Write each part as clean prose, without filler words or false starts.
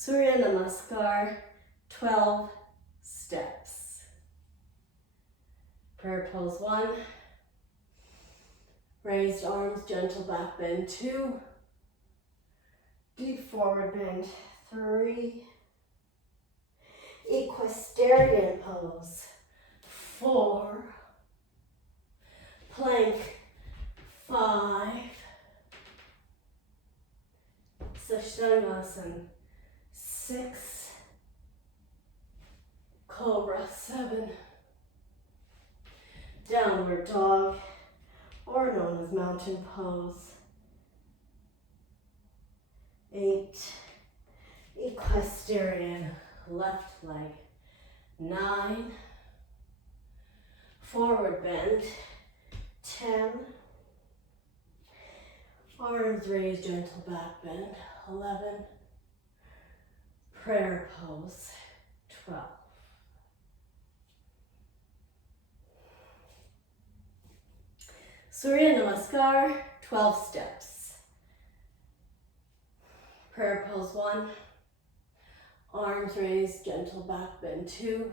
Surya Namaskar, 12 steps. Prayer pose 1. Raised arms, gentle back bend. 2. Deep forward bend. 3. Equestrian pose. 4. Plank. 5. Sashtangasana. 6. Cobra. 7. Downward dog, or known as mountain pose. 8. Equestrian left leg. 9. Forward bend. 10. Arms raised, gentle back bend. 11. Prayer pose. 12. Surya Namaskar, 12 steps. Prayer pose 1. Arms raised, gentle back bend. 2.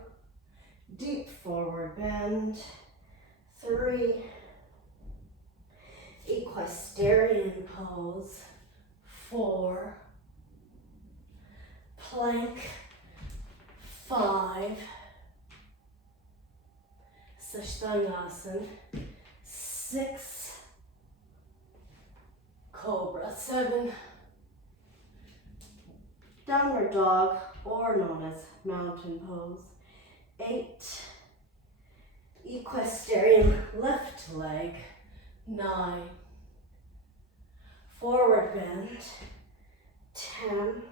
Deep forward bend. 3. Equestrian pose. 4. Plank. 5. Sashtangasana. 6. Cobra. 7. Downward dog, or known as mountain pose. 8. Equestrian left leg. 9. Forward bend. 10.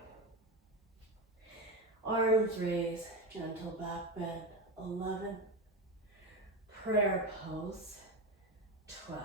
Arms raised, gentle back bend. 11. Prayer pose. 12.